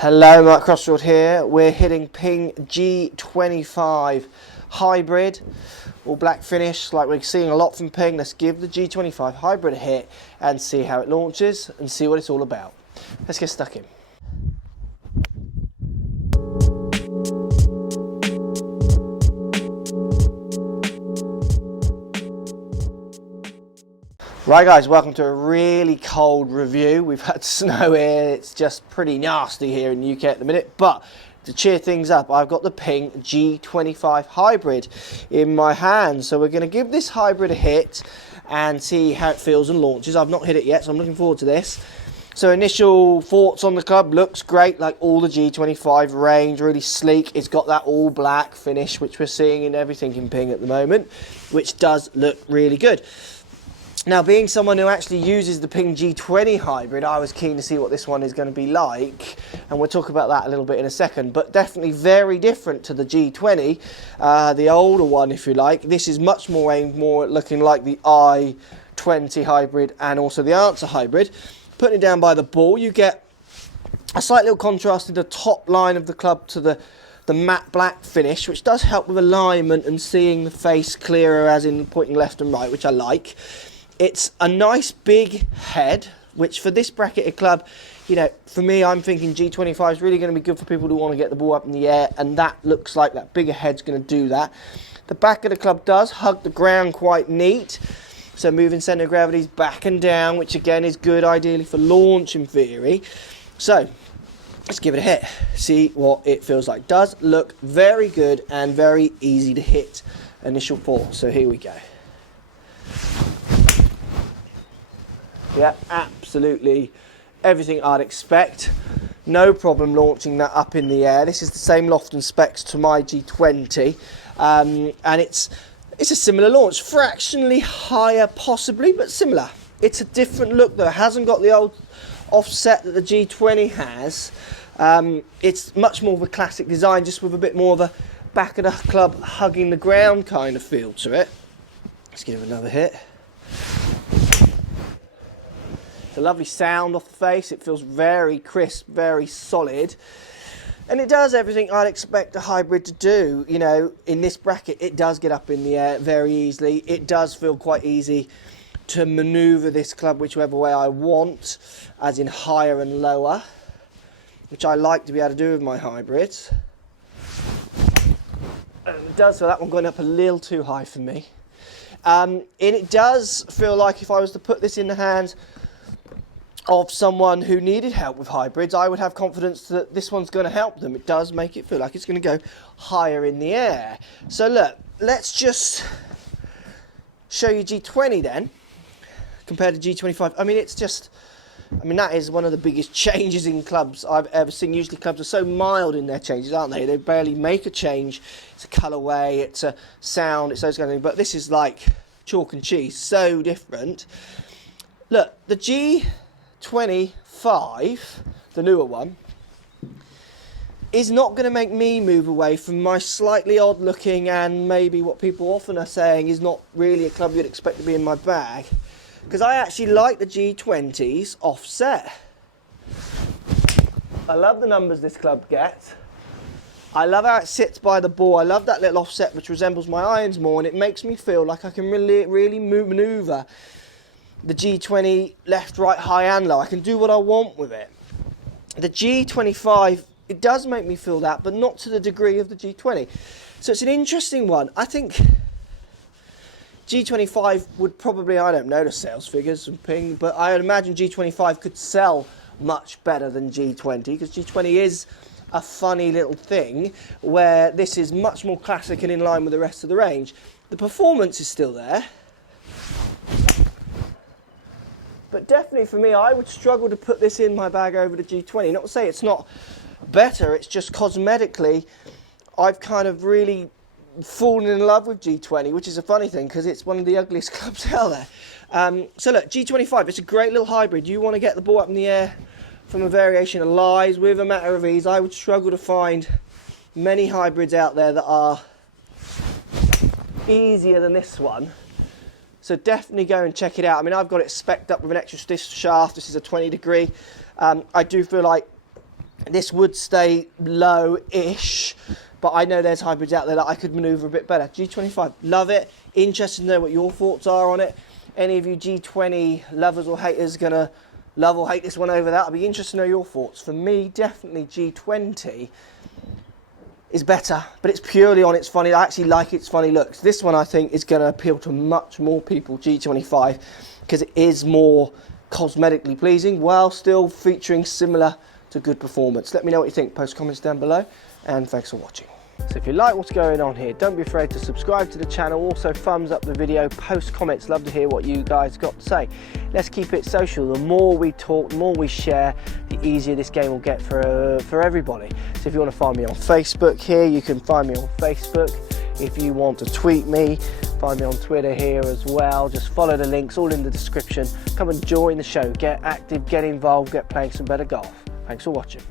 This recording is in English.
Hello, Mark Crossfield here. We're hitting Ping G25 Hybrid, all black finish like we're seeing a lot from Ping. Let's give the G25 Hybrid a hit and see how it launches and see what it's all about. Let's get stuck in. Right guys, welcome to a really cold review. We've had snow here, it's just pretty nasty here in the UK at the minute, but to cheer things up, I've got the Ping G25 Hybrid in my hand. So we're going to give this hybrid a hit and see how it feels and launches. I've not hit it yet, so I'm looking forward to this. So initial thoughts on the club, looks great like all the G25 range, really sleek. It's got that all black finish, which we're seeing in everything in Ping at the moment, which does look really good. Now, being someone who actually uses the Ping G20 Hybrid, I was keen to see what this one is going to be like, and we'll talk about that a little bit in a second, but definitely very different to the G20, the older one if you like. This is much more aimed more at looking like the i20 Hybrid and also the Answer Hybrid. Putting it down by the ball, you get a slight little contrast in the top line of the club to the matte black finish, which does help with alignment and seeing the face clearer, as in pointing left and right, which I like. It's a nice big head, which for this bracketed club, you know, for me, I'm thinking G25 is really going to be good for people who want to get the ball up in the air, and that looks like that bigger head's going to do that. The back of the club does hug the ground quite neat, so moving centre of gravity's back and down, which again is good ideally for launch in theory. So let's give it a hit, see what it feels like. Does look very good and very easy to hit initial fall. So here we go. Yeah, absolutely everything I'd expect. No problem launching that up in the air. This is the same loft and specs to my G20, and it's a similar launch, fractionally higher possibly, but similar. It's a different look though. It hasn't got the old offset that the G20 has. It's much more of a classic design, just with a bit more of a back of the club hugging the ground kind of feel to it. Let's give it another hit. A lovely sound off the face. It feels very crisp, very solid, and it does everything I'd expect a hybrid to do. You know, in this bracket it does get up in the air very easily. It does feel quite easy to maneuver this club whichever way I want, as in higher and lower, which I like to be able to do with my hybrids. And it does feel that one going up a little too high for me, and it does feel like if I was to put this in the hands of someone who needed help with hybrids, I would have confidence that this one's going to help them. It does make it feel like it's going to go higher in the air. So look, let's just show you G20 then, compared to G25. I mean, it's just, I mean, that is one of the biggest changes in clubs I've ever seen. Usually clubs are so mild in their changes, aren't they? They barely make a change. It's a colourway, it's a sound, it's those kind of things. But this is like chalk and cheese, so different. Look, the G25, the newer one, is not going to make me move away from my slightly odd looking and maybe what people often are saying is not really a club you'd expect to be in my bag, because I actually like the G20's offset. I love the numbers this club gets. I love how it sits by the ball. I love that little offset which resembles my irons more, and it makes me feel like I can really manoeuvre the G20 left, right, high and low. I can do what I want with it. The G25, it does make me feel that, but not to the degree of the G20. So it's an interesting one. I think G25 would probably, I don't know the sales figures from Ping, but I would imagine G25 could sell much better than G20, because G20 is a funny little thing where this is much more classic and in line with the rest of the range. The performance is still there, but definitely for me, I would struggle to put this in my bag over the G20. Not to say it's not better, it's just cosmetically, I've kind of really fallen in love with G20, which is a funny thing because it's one of the ugliest clubs out there. So look, G25, it's a great little hybrid. You want to get the ball up in the air from a variation of lies with a matter of ease. I would struggle to find many hybrids out there that are easier than this one. So definitely go and check it out. I mean, I've got it spec'd up with an extra stiff shaft. This is a 20 degree. I do feel like This would stay low-ish, but I know there's hybrids out there that I could maneuver a bit better. G25, love it. Interested to know what your thoughts are on it. Any of you G20 lovers or haters gonna love or hate this one over that? I'd be interested to know your thoughts. For me, definitely G20 is better, but it's purely on its funny. I actually like its funny looks. This one I think is going to appeal to much more people, G25, because it is more cosmetically pleasing while still featuring similar to good performance. Let me know what you think. Post comments down below, and thanks for watching. So if you like what's going on here, don't be afraid to subscribe to the channel. Also thumbs up the video, post comments. Love to hear what you guys got to say. Let's keep it social. The more we talk, the more we share, the easier this game will get for everybody. So if you want to find me on Facebook here, you can find me on Facebook. If you want to tweet me, find me on Twitter here as well. Just follow the links, all in the description. Come and join the show. Get active, get involved, get playing some better golf. Thanks for watching.